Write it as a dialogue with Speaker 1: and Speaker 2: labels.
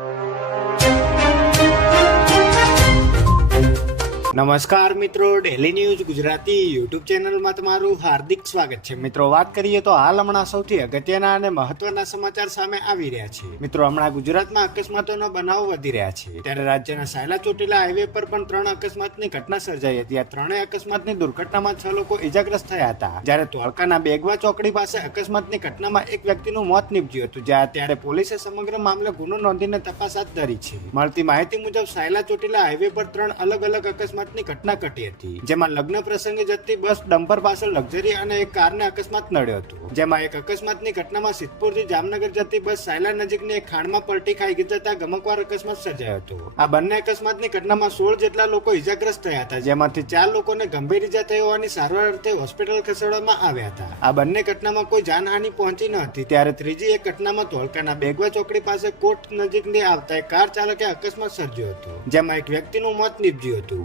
Speaker 1: you. નમસ્કાર મિત્રો daily news Gujarati YouTube ચેનલમાં તમારું હાર્દિક સ્વાગત છે. મિત્રો, વાત કરીએ તો હાલ હમણાં સૌથી અગત્યના અને મહત્વના સમાચાર સામે આવી રહ્યા છે. મિત્રો, હમણાં ગુજરાતમાં અકસ્માતોના બનાવ વધી રહ્યા છે. ત્યારે રાજ્યના સાયલા ચોટીલા હાઈવે પર પણ ત્રણ અકસ્માતની ઘટના સર્જાઈ હતી. આ ત્રણેય અકસ્માતની દુર્ઘટનામાં છ લોકો ઇજાગ્રસ્ત થયા હતા. જ્યારે ધોળકાના બેગવા ચોકડી પાસે અકસ્માતની ઘટનામાં એક વ્યક્તિનું મોત નીપજ્યું હતું. જ્યાં ત્યારે પોલીસે સમગ્ર મામલે ગુનો નોંધીને તપાસ હાથ ધરી છે. મળતી માહિતી મુજબ, સાયલા ચોટીલા હાઈવે પર ત્રણ અલગ અલગ અકસ્માતની ઘટના ઘટી હતી, જેમાં લગ્ન પ્રસંગે જતી બસ ડમ્પર પાછળ લક્ઝરી અને એક કારને અકસ્માત નડ્યો હતો. જેમાં એક અકસ્માતની ઘટનામાં સિદ્ધપુરથી જામનગર જતી બસ સાયલા નજીકની એક ખાણમાં પલટી ખાઈ ગઈ જતા ગમકવાર અકસ્માત સર્જાયો હતો. આ બંને અકસ્માતની ઘટનામાં સોળ જેટલા લોકો ઇજાગ્રસ્ત થયા હતા, જેમાંથી ચાર લોકોને ગંભીર ઇજા થઈ હોવાની સારવાર અર્થે હોસ્પિટલ ખસેડવામાં આવ્યા હતા. આ બંને ઘટનામાં કોઈ જાનહાનિ પહોંચી ન હતી, ત્યારે ત્રીજી એક ઘટનામાં ધોળકાના બેગવા ચોકડી પાસે કોર્ટ નજીકની આવતા એક કાર ચાલકે અકસ્માત સર્જ્યો હતો, જેમાં એક વ્યક્તિનું મોત નીપજ્યું હતું.